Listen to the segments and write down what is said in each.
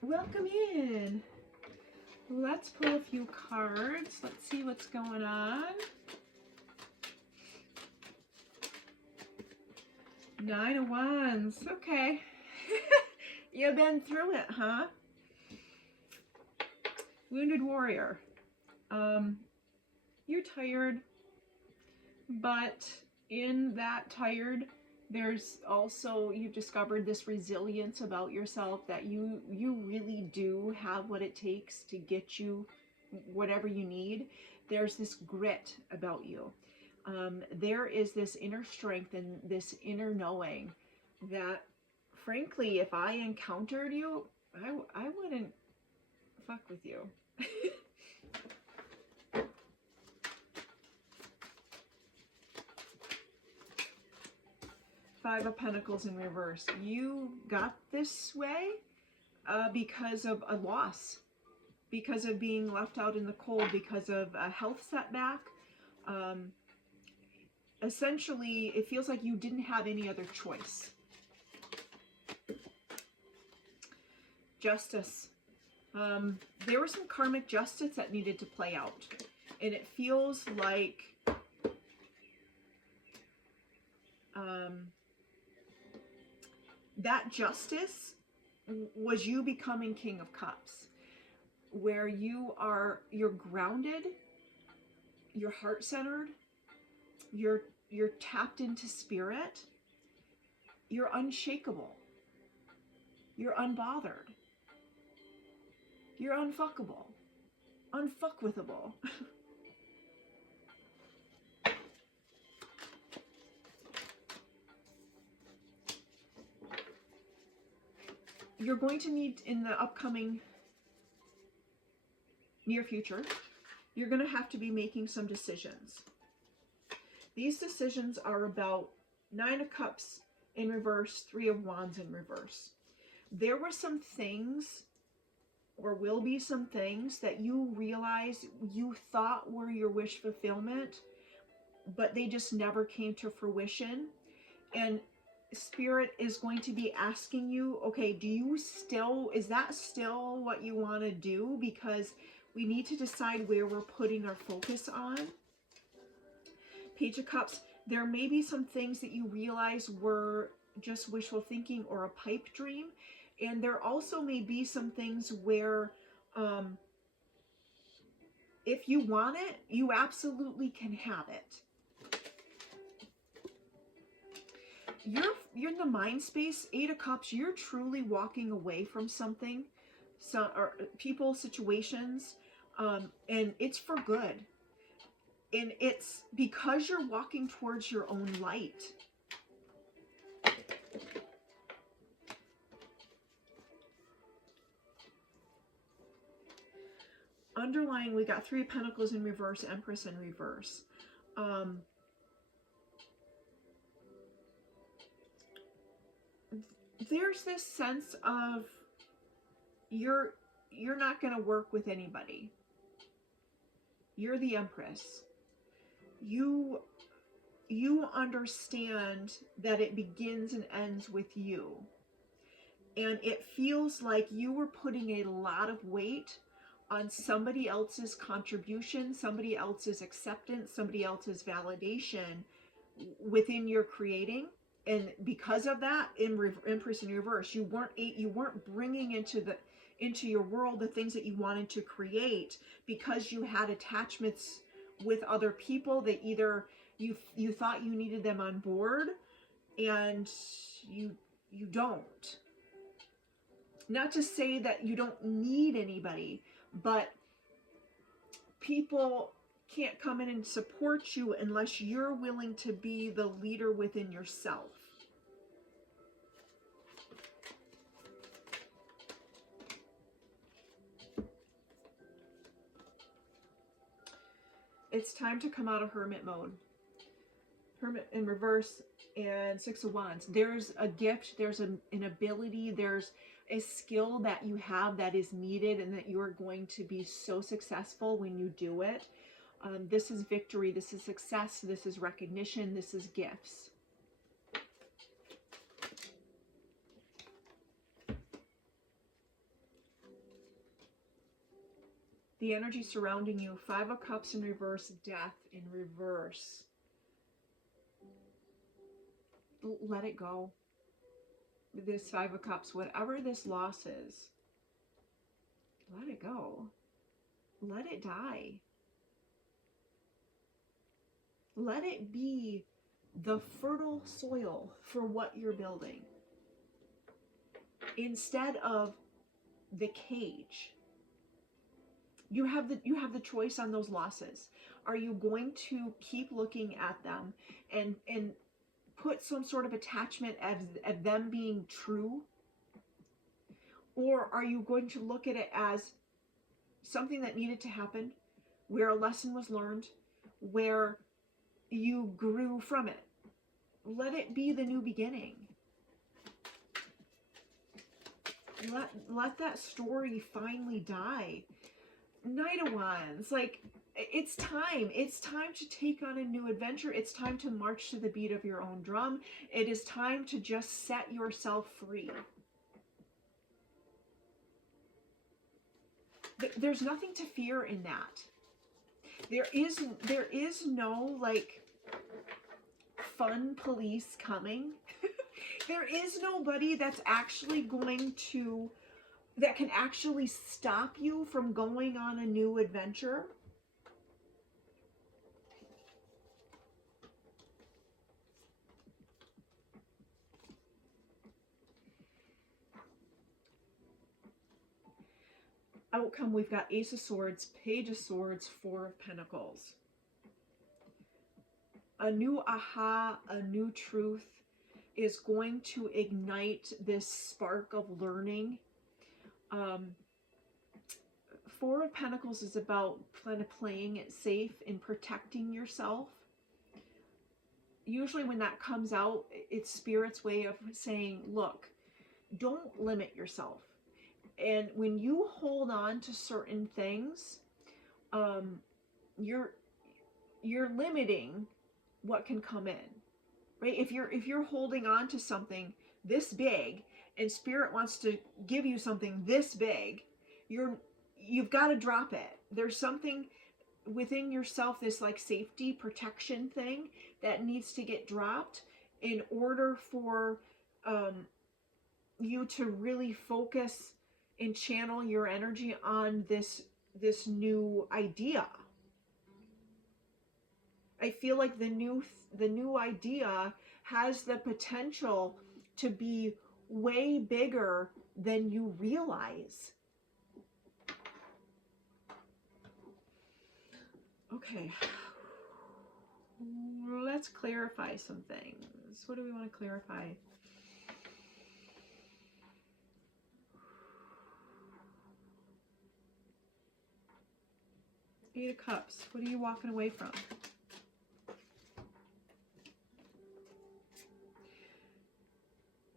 Welcome in. Let's pull a few cards. Let's see what's going on. Nine of Wands. Okay. You've been through it, huh? Wounded Warrior. You're tired, but in that tired, there's also, you've discovered this resilience about yourself that you really do have what it takes to get you whatever you need. There's this grit about you. There is this inner strength and this inner knowing that, frankly, if I encountered you, I wouldn't fuck with you. Five of Pentacles in reverse. You got this way because of a loss, because of being left out in the cold, because of a health setback. Essentially, it feels like you didn't have any other choice. Justice. There was some karmic justice that needed to play out. And it feels like that justice was you becoming King of Cups, where you're grounded, you're heart-centered, you're tapped into spirit, you're unshakable, you're unbothered, you're unfuckable, unfuckwithable. You're going to need, in the upcoming near future, you're going to have to be making some decisions. These decisions are about Nine of Cups in reverse, Three of Wands in reverse. There were some things, or will be some things, that you realize you thought were your wish fulfillment, but they just never came to fruition. And Spirit is going to be asking you, okay, is that still what you want to do? Because we need to decide where we're putting our focus on. Page of Cups, there may be some things that you realize were just wishful thinking or a pipe dream. And there also may be some things where if you want it, you absolutely can have it. You're in the mind space, Eight of Cups, you're truly walking away from something, or people, situations, and it's for good. And it's because you're walking towards your own light. Underlying, we got Three of Pentacles in reverse, Empress in reverse. There's this sense of you're not going to work with anybody. You're the Empress. You understand that it begins and ends with you. And it feels like you were putting a lot of weight on somebody else's contribution, somebody else's acceptance, somebody else's validation within your creating. And because of that, Empress in reverse, you weren't bringing into your world the things that you wanted to create, because you had attachments with other people that either you thought you needed them on board, and you don't. Not to say that you don't need anybody, but people can't come in and support you unless you're willing to be the leader within yourself. It's time to come out of hermit mode. Hermit in reverse and Six of Wands. There's a gift, there's an ability, there's a skill that you have that is needed, and that you're going to be so successful when you do it. This is victory, this is success, this is recognition, this is gifts. The energy surrounding you, 5 of Cups in reverse, Death in reverse. Let it go. This 5 of Cups, whatever this loss is, let it go. Let it die. Let it be the fertile soil for what you're building, instead of the cage. You have the choice on those losses. Are you going to keep looking at them and put some sort of attachment at them being true? Or are you going to look at it as something that needed to happen, where a lesson was learned, where you grew from it? Let it be the new beginning. Let that story finally die. Knight of Wands, like, it's time. It's time to take on a new adventure. It's time to march to the beat of your own drum. It is time to just set yourself free. There's nothing to fear in that. There is no, like, fun police coming. There is nobody that's actually going to, that can actually stop you from going on a new adventure. Outcome, we've got Ace of Swords, Page of Swords, 4 of Pentacles. A new aha, a new truth is going to ignite this spark of learning. 4 of Pentacles is about kind of playing it safe and protecting yourself. Usually when that comes out, it's Spirit's way of saying, look, don't limit yourself. And when you hold on to certain things, you're limiting what can come in, right? If you're holding on to something this big and Spirit wants to give you something this big, you've got to drop it. There's something within yourself, this like safety protection thing that needs to get dropped in order for you to really focus and channel your energy on this new idea. I feel like the new idea has the potential to be way bigger than you realize. Okay, let's clarify some things. What do we want to clarify? Eight of Cups. What are you walking away from?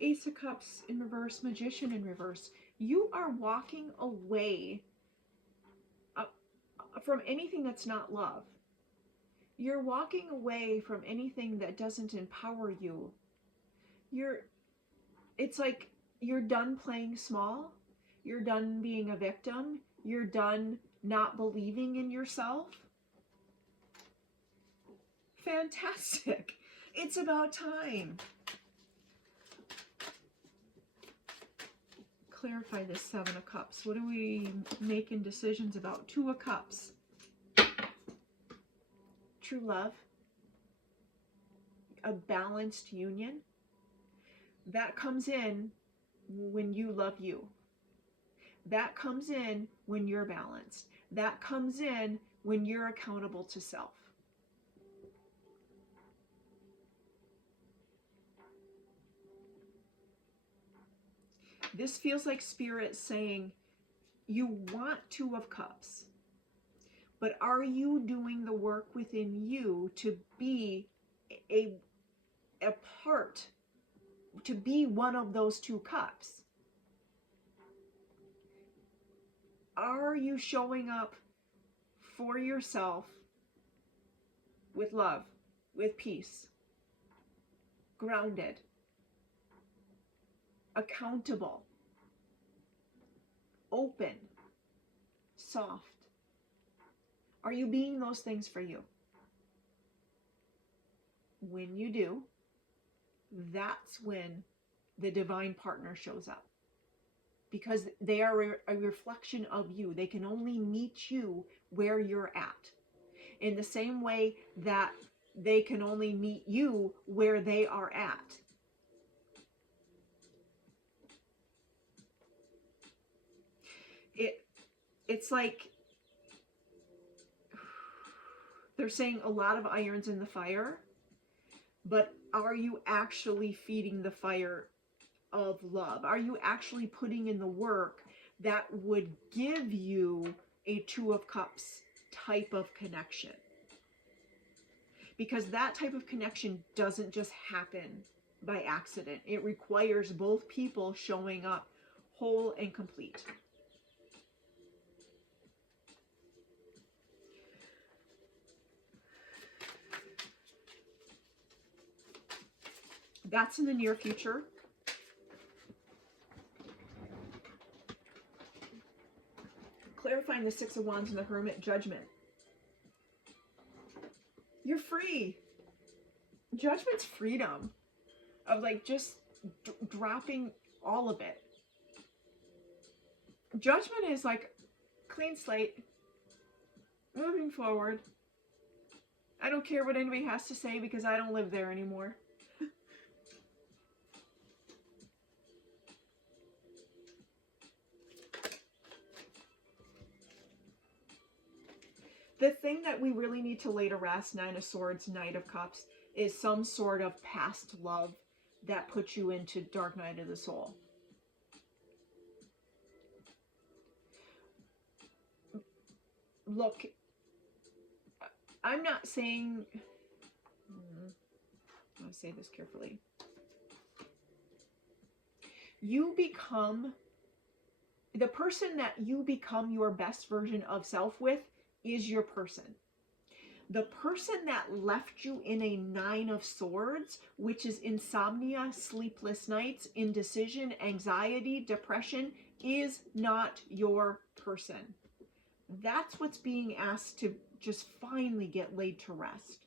Ace of Cups in reverse, Magician in reverse. You are walking away from anything that's not love. You're walking away from anything that doesn't empower you. It's like you're done playing small. You're done being a victim. You're done not believing in yourself. Fantastic. It's about time. Clarify this 7 of Cups. What are we making decisions about? 2 of Cups. True love. A balanced union. That comes in when you love you. That comes in when you're balanced. That comes in when you're accountable to self. This feels like Spirit saying, you want 2 of Cups, but are you doing the work within you to be a part, to be one of those 2 cups? Are you showing up for yourself with love, with peace, grounded, accountable, open, soft, Are you being those things for you? When you do, that's when the divine partner shows up. Because they are a reflection of you. They can only meet you where you're at. In the same way that they can only meet you where they are at. It's like they're saying a lot of irons in the fire, but are you actually feeding the fire of love? Are you actually putting in the work that would give you a Two of Cups type of connection? Because that type of connection doesn't just happen by accident. It requires both people showing up whole and complete. That's in the near future. Clarifying the Six of Wands and the Hermit, Judgment. You're free. Judgment's freedom of like just dropping all of it. Judgment is like clean slate, moving forward. I don't care what anybody has to say because I don't live there anymore. The thing that we really need to lay to rest, Nine of Swords, Knight of Cups, is some sort of past love that puts you into dark night of the soul. Look, I'm not saying, I want to say this carefully. You become, the person that you become your best version of self with is your person. The person that left you in a Nine of Swords, which is insomnia, sleepless nights, indecision, anxiety, depression, is not your person. That's what's being asked to just finally get laid to rest.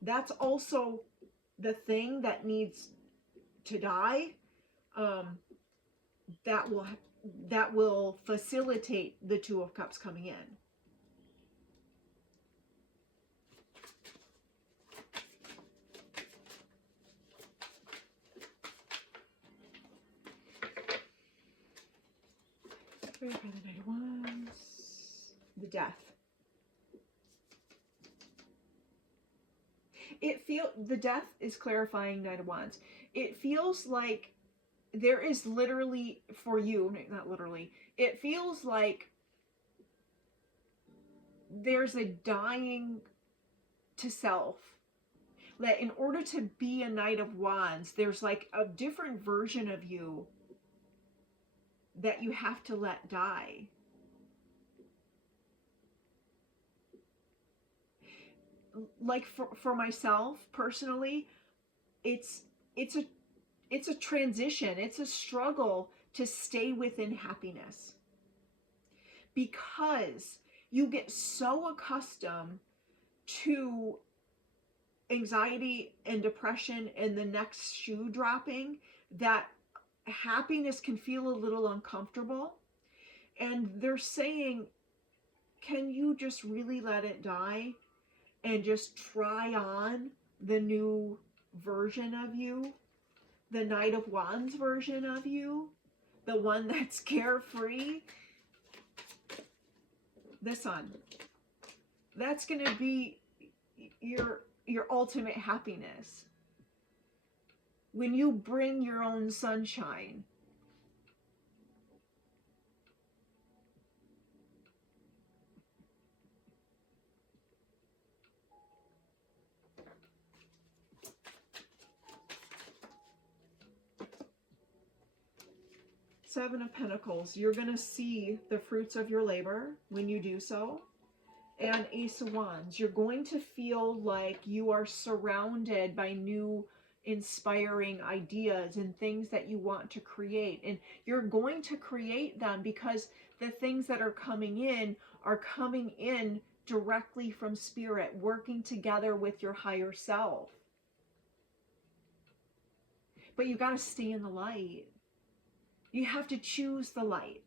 That's also the thing that needs to die. That will facilitate the Two of Cups coming in. The Knight of Wands, the Death. The Death is clarifying Knight of Wands. It feels like there is literally, for you, not literally, it feels like there's a dying to self. That in order to be a Knight of Wands, there's like a different version of you that you have to let die. Like for myself personally, it's a transition. It's a struggle to stay within happiness, because you get so accustomed to anxiety and depression and the next shoe dropping that happiness can feel a little uncomfortable. And they're saying, can you just really let it die and just try on the new version of you, the Knight of Wands version of you, the one that's carefree? The Sun. That's going to be your ultimate happiness. When you bring your own sunshine. Seven of Pentacles. You're going to see the fruits of your labor when you do so. And Ace of Wands. You're going to feel like you are surrounded by new inspiring ideas and things that you want to create. And you're going to create them because the things that are coming in directly from spirit, working together with your higher self. But you got to stay in the light. You have to choose the light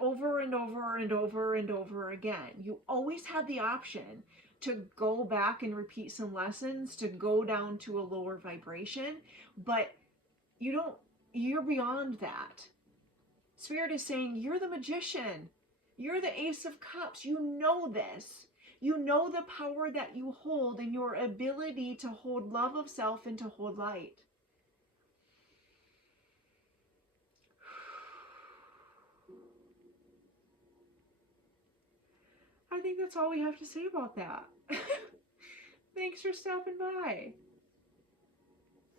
over and over and over and over again. You always have the option to go back and repeat some lessons, to go down to a lower vibration, but you're beyond that. Spirit is saying, you're the magician. You're the Ace of Cups. You know this. You know the power that you hold and your ability to hold love of self and to hold light. I think that's all we have to say about that. Thanks for stopping by.